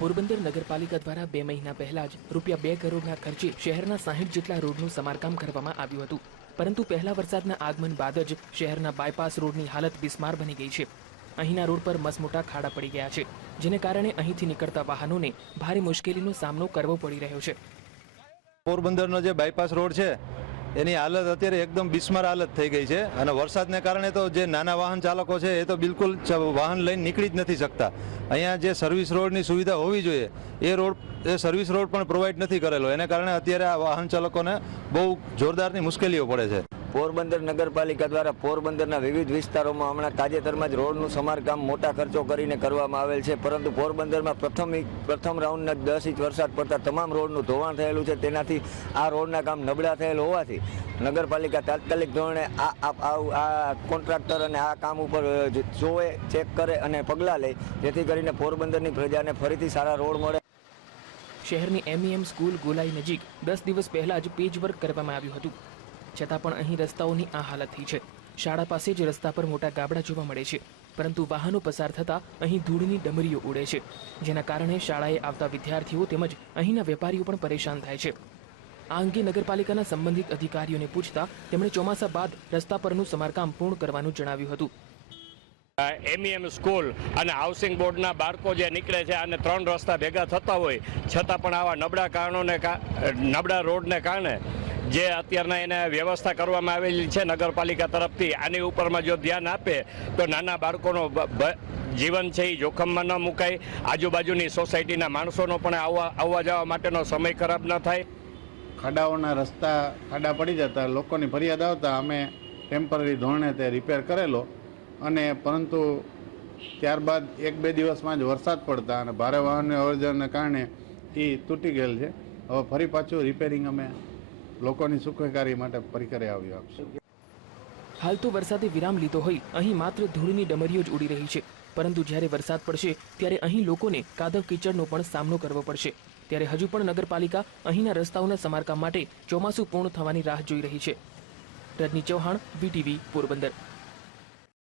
પોરબંદર નગરપાલિકા દ્વારા બે મહિના પહેલા જ રૂપિયા બે કરોડના ખર્ચે શહેરના સાહીઠ જેટલા રોડનું સમારકામ કરવામાં આવ્યું હતું. પરંતુ પહેલા વરસાદના આગમન બાદ જ શહેરના બાયપાસ રોડની હાલત બિસ્માર બની ગઈ છે. અહીંના રોડ પર મસમોટા ખાડા પડી ગયા છે, જેને કારણે અહીંથી નીકળતા વાહનોને ભારે મુશ્કેલીનો સામનો કરવો પડી રહ્યો છે. પોરબંદરનો જે બાયપાસ રોડ છે, એની હાલત અત્યારે એકદમ બિસ્માર હાલત થઈ ગઈ છે અને વરસાદને કારણે તો જે નાના વાહન ચાલકો છે, એ તો બિલકુલ વાહન લઈને નીકળી જ નથી શકતા. અહીંયા જે સર્વિસ રોડની સુવિધા હોવી જોઈએ, એ રોડ, એ સર્વિસ રોડ પણ પ્રોવાઈડ નથી કરેલો. એને કારણે અત્યારે આ વાહન ચાલકોને બહુ જોરદારની મુશ્કેલીઓ પડે છે. પોરબંદર નગરપાલિકા દ્વારા પોરબંદરના વિવિધ વિસ્તારોમાં હમણાં તાજેતરમાં જ રોડનું સમારકામ મોટા ખર્ચો કરીને કરવામાં આવેલ છે. પરંતુ પોરબંદરમાં પ્રથમ પ્રથમ રાઉન્ડના દસ ઇંચ વરસાદ પડતા તમામ રોડનું ધોવાણ થયેલું છે. તેનાથી આ રોડના કામ નબળા થયેલ હોવાથી નગરપાલિકા તાત્કાલિક ધોરણે આ, આ- કોન્ટ્રાક્ટર અને આ કામ ઉપર જોવે, ચેક કરે અને પગલાં લે. જેથી કરીને પોરબંદરની પ્રજાને ફરીથી સારા રોડ મળે. શહેરની એમઈએમ સ્કૂલ ગોલાઈ નજીક દસ દિવસ પહેલાં જ પેજ વર્ક કરવામાં આવ્યું હતું. છતાં પણ અહીં રસ્તાઓની આ હાલત થઈ છે. શાળા પાસે જ રસ્તા પર મોટા ગાબડા જોવા મળે છે, પરંતુ વાહનો પસાર થતાં અહીં ધૂળની ડમરીઓ ઉડે છે, જેના કારણે શાળાએ આવતા વિદ્યાર્થીઓ તેમજ અહીંના વેપારીઓ પણ પરેશાન થાય છે. આ અંગે નગરપાલિકાના સંબંધિત અધિકારીઓને પૂછતા તેમણે ચોમાસા બાદ રસ્તા પરનું સમારકામ પૂર્ણ કરવાનું જણાવ્યું હતું. એમઈએમ સ્કૂલ અને હાઉસિંગ બોર્ડના બાળકો જે નીકળે છે અને ત્રણ રસ્તા ભેગા થતા હોય, છતાં પણ આવા નબળા કારણોને નબળા રોડને કારણે જે અત્યારના એને વ્યવસ્થા કરવામાં આવેલી છે નગરપાલિકા તરફથી, આની ઉપરમાં જો ધ્યાન આપે, તો નાના બાળકોનો જીવન છે એ જોખમમાં ન મુકાય. આજુબાજુની સોસાયટીના માણસોનો પણ આવવા આવવા જવા માટેનો સમય ખરાબ ન થાય. ખાડાઓના રસ્તા ખાડા પડી જતા, લોકોની ફરિયાદ આવતા, અમે ટેમ્પરરી ધોરણે તે રિપેર કરેલો. અને પરંતુ ત્યારબાદ એક બે દિવસમાં જ વરસાદ પડતા અને ભારે વાહનની અવરજવરને કારણે એ તૂટી ગયેલ છે. હવે ફરી પાછું રિપેરિંગ અમે લોકોની સુખકારી માટે પરિકરે આવ્યો આપશું હાલ તો વરસાદે વિરામ લીધો હોય, અહીં માત્ર ધૂળની ડમરીઓ જ ઉડી રહી છે. પરંતુ જ્યારે વરસાદ પડશે, ત્યારે અહીં લોકોને કાદવ કીચડનો પણ સામનો કરવો પડશે. ત્યારે હજુ પણ નગરપાલિકા અહીંના રસ્તાઓના સમારકામ માટે ચોમાસું પૂર્ણ થવાની રાહ જોઈ રહી છે. રજની ચૌહાણ, વીટીવી પોરબંદર.